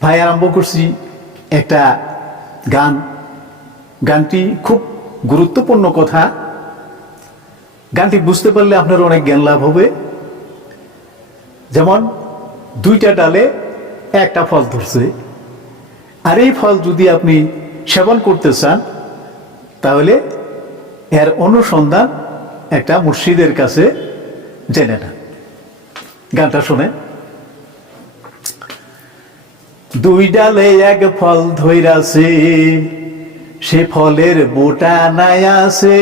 ভাই আরম্ভ করছি একটা গান। গানটি খুব গুরুত্বপূর্ণ কথা। গানটি বুঝতে পারলে আপনার অনেক জ্ঞান লাভ হবে। যেমন দুইটা ডালে একটা ফল ধরছে, আর এই ফল যদি আপনি সেবন করতে চান তাহলে এর অনুসন্ধান একটা মুর্শিদের কাছে জেনে নেন। গানটা শুনে। দুই ডালে এক ফল ধইরাছে, সে ফলের বোটা নাই আছে।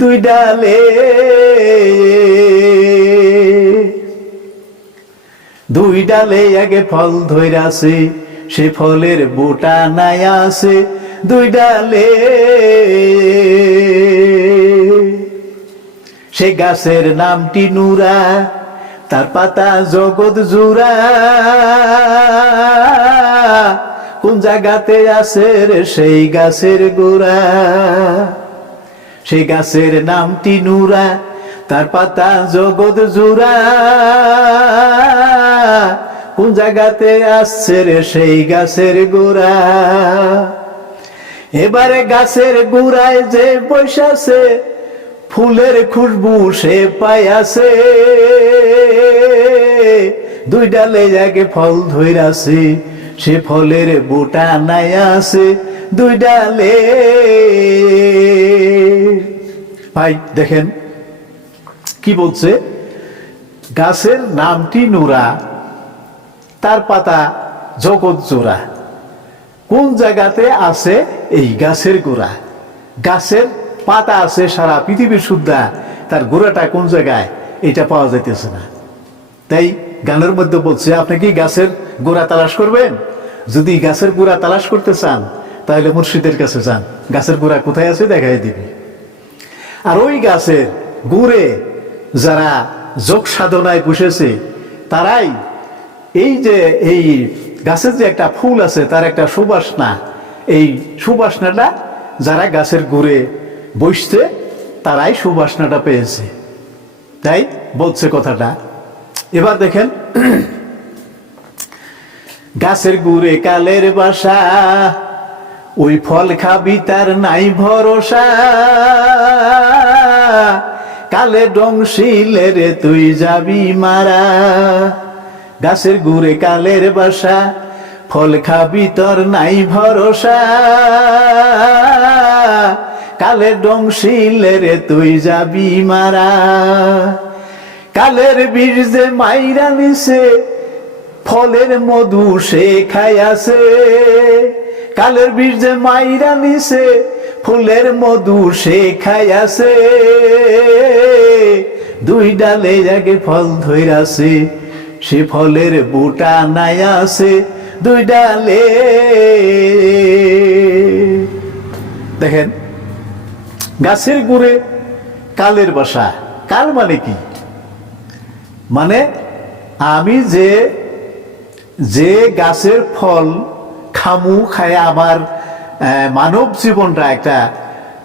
দুই ডালে দুই ডালে এক ফল ধইরাছে, সে ফলের বোটা নাই আছে। দুই ডালে সে গাছের নামটি নুরা, তার পাতা জগৎ জুড়া। কোন জায়গাতে আছে রে সেই গাছের গোড়া? সেই গাছের নামটি নুরা, তার পাতা জগৎ জুড়া। কোন জায়গাতে আসছে রে সেই গাছের গোড়া? এবারে গাছের গোড়ায় যে বৈশাছে, ফুলের খুশবু সে পাইয়াছে। দুই ডালে এক ফল ধইরাছে, সে ফলের বোটা নাই আছে। দুই ডালে। ভাই দেখেন কি বলছে, গাছের নামটি নুরা, তার পাতা জগৎ জোড়া। কোন জায়গাতে আছে এই গাছের গোড়া? গাছের পাতা আছে সারা পৃথিবীর সুদ্ধা, তার গোড়াটা কোন জায়গায় এটা পাওয়া যাইতেছে না। তাই গানের মধ্যে বলছে, আপনি কি গাছের গোড়া তালাশ করবেন? যদি গাছের গোড়া তালাশ করতে চান তাহলে মুর্শিদের কাছে যান। গাছের গোড়া কোথায় আছে দেখাই দিবি। আর ওই গাছের গুড়ে যারা যোগ সাধনায় বসেছে তারাই এই যে এই গাছের যে একটা ফুল আছে তার একটা সুবাসনা, এই সুবাসনাটা যারা গাছের গুড়ে বসছে তারাই সুবাসনাটা পেয়েছে। তাই বলছে কথাটা। এবার দেখেন, গাছের গুড়ে কালের বাসা, ওই ফল খাবি তার নাই ভরসা। কালে ডংশিলে রে তুই যাবি মারা। গাছের গুড়ে কালের বাসা, ফল খাবি তোর নাই ভরসা। কালে ডংশিলে রে তুই যাবি মারা। কালের বীর যে মাইরা নিছে, ফলের মধু সে খাইয়াছে। কালের বীর যে মাইরা নিছে, ফুলের মধু সে খাইয়াছে। দুই ডালে এক ফল ধইরাছে, সে ফলের বোটা নাই আছে। দুই ডালে। দেখেন, গাছের গুড়ে কালের বাসা। কাল মানে কি? মানে আমি যে যে গাছের ফল খামু, খায় আমার মানব জীবনটা একটা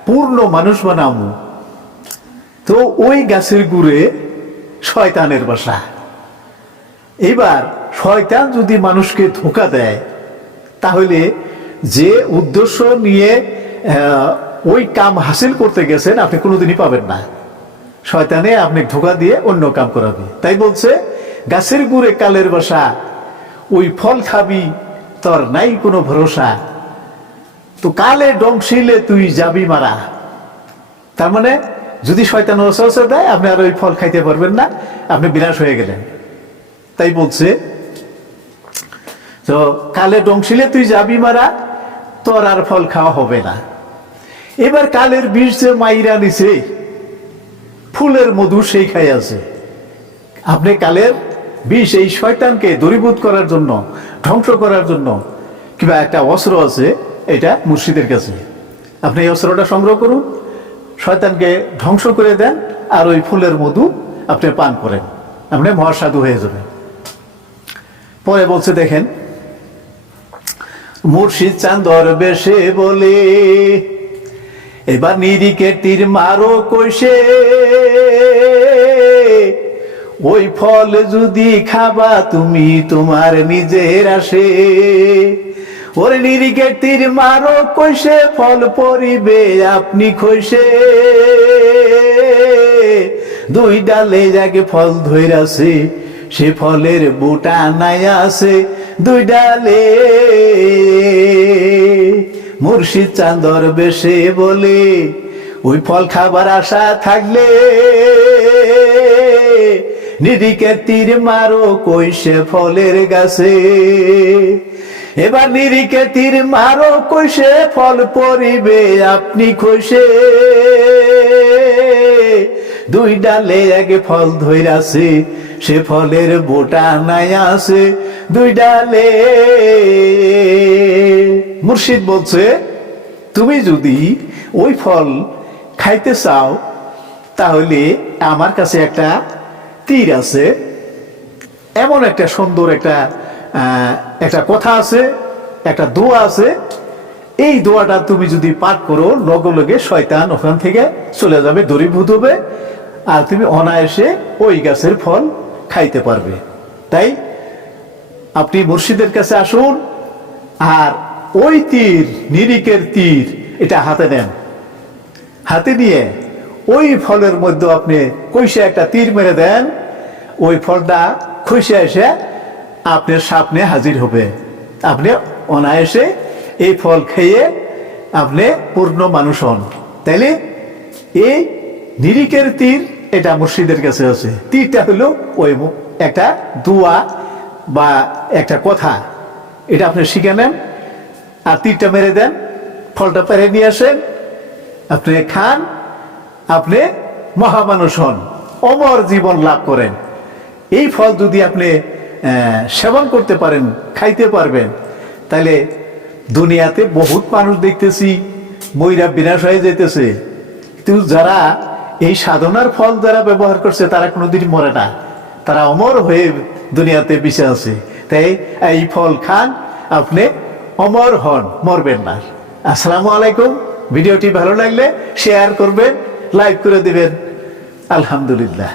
পূর্ণ মানুষ বানামু, তো ওই গাছের গুড়ে শয়তানের বাসা। এবার শয়তান যদি মানুষকে ধোঁকা দেয় তাহলে যে উদ্দেশ্য নিয়ে ওই কাম হাসিল করতে গেছেন আপনি কোনোদিনই পাবেন না। শয়তানে আপনি ধোঁকা দিয়ে অন্য কাম করাবে। তাই বলছে, গাছের গুড়ে কালের বাসা, ওই ফল খাবি তোর নাই কোনো ভরসা। তো কালে ডংশিলে তুই যাবি মারা। তার মানে যদি শয়তান ওয়াসওয়াসা দেয় আপনি আর ওই ফল খাইতে পারবেন না, আপনি বিনাশ হয়ে গেলেন। তাই বলছে, তো কালে ডংশিলে তুই যাবি মারা, তোর আর ফল খাওয়া হবে না। এবার কালের বিষ যে মাইরা নিছে, ফুলের মধু সেই খাই আছে। আপনি কালের বিষ, এই শয়তানকে দূরীভূত করার জন্য, ধ্বংস করার জন্য কিংবা একটা অস্ত্র আছে, এটা মুর্শিদের কাছে। আপনি এই অস্ত্রটা সংগ্রহ করুন, শয়তানকে ধ্বংস করে দেন, আর ওই ফুলের মধু আপনি পান করেন, আপনি মহাসাধু হয়ে যাবেন। পরে বলছে দেখেন, মুর্শিদ চান্দর বেশে বলে, এবার নিরিকে তীর মারো কইসে। ওই ফল যদি খাবা তুমি তোমার নিজের আসে, ওরে নিরিকে তীর মারো কইসে ফল পরিবে আপনি খইসে, দুই ডালে যাকে ফল ধইরাছে সে ফলের বুটা নাই আছে দুই ডালে। মুর্শিদ চাঁদর বেশে বলে ওই ফল খাবার আশা থাকলে, নিরিকে তীর মারো কইসে ফলের গাছে, এবার নিরিকে তীর মারো কইসে ফল পরিবে আপনি খইসে, দুই ডালে আগে ফল ধইরাছে সে ফলের বোটা নাই আছে দুই ডালে। মুর্শিদ বলছে তুমি যদি ওই ফল খাইতে চাও তাহলে আমার কাছে একটা তীর আছে, এমন একটা সুন্দর একটা কথা আছে, একটা দোয়া আছে, এই দোয়াটা তুমি যদি পাঠ করো লগে লগে শয়তান ওখান থেকে চলে যাবে, দূরীভূত হবে, আর তুমি অনায়াসে ওই গাছের ফল খাইতে পারবে। তাই আপনি মুর্শিদের কাছে আসুন, আর ওই তীর, নিরিকের তীর, এটা হাতে নেন, হাতে নিয়ে ওই ফলের মধ্যে আপনি কইসে একটা তীর মেরে দেন, ওই ফলটা খসে এসে আপনার সামনে হাজির হবে, আপনি অনায়াসে এই ফল খেয়ে আপনি পূর্ণ মানুষ হন। তাইলে এই নিরিকের তীর এটা মুর্শিদের কাছে আছে, তীরটা হলো ওই একটা দোয়া বা একটা কথা, এটা আপনি শিখে নেন, আর তীরটা মেরে দেন, ফলটা পেরে নিয়ে আসেন, আপনি খান, আপনি মহামানুষ হন, অমর জীবন লাভ করেন। এই ফল যদি আপনি সেবন করতে পারেন, খাইতে পারবেন, তাহলে দুনিয়াতে বহুত মানুষ দেখতেছি মইরা বিনাশ হয়ে যেতেছে, কিন্তু যারা এই সাধনার ফল যারা ব্যবহার করছে তারা কোনোদিন মরে না, তারা অমর হয়ে দুনিয়াতে বেঁচে আছে। তাই এই ফল খান, আপনি অমর হন, মরবেন না। আসসালামু আলাইকুম। ভিডিওটি ভালো লাগলে শেয়ার করবেন, লাইক করে দিবেন। আলহামদুলিল্লাহ।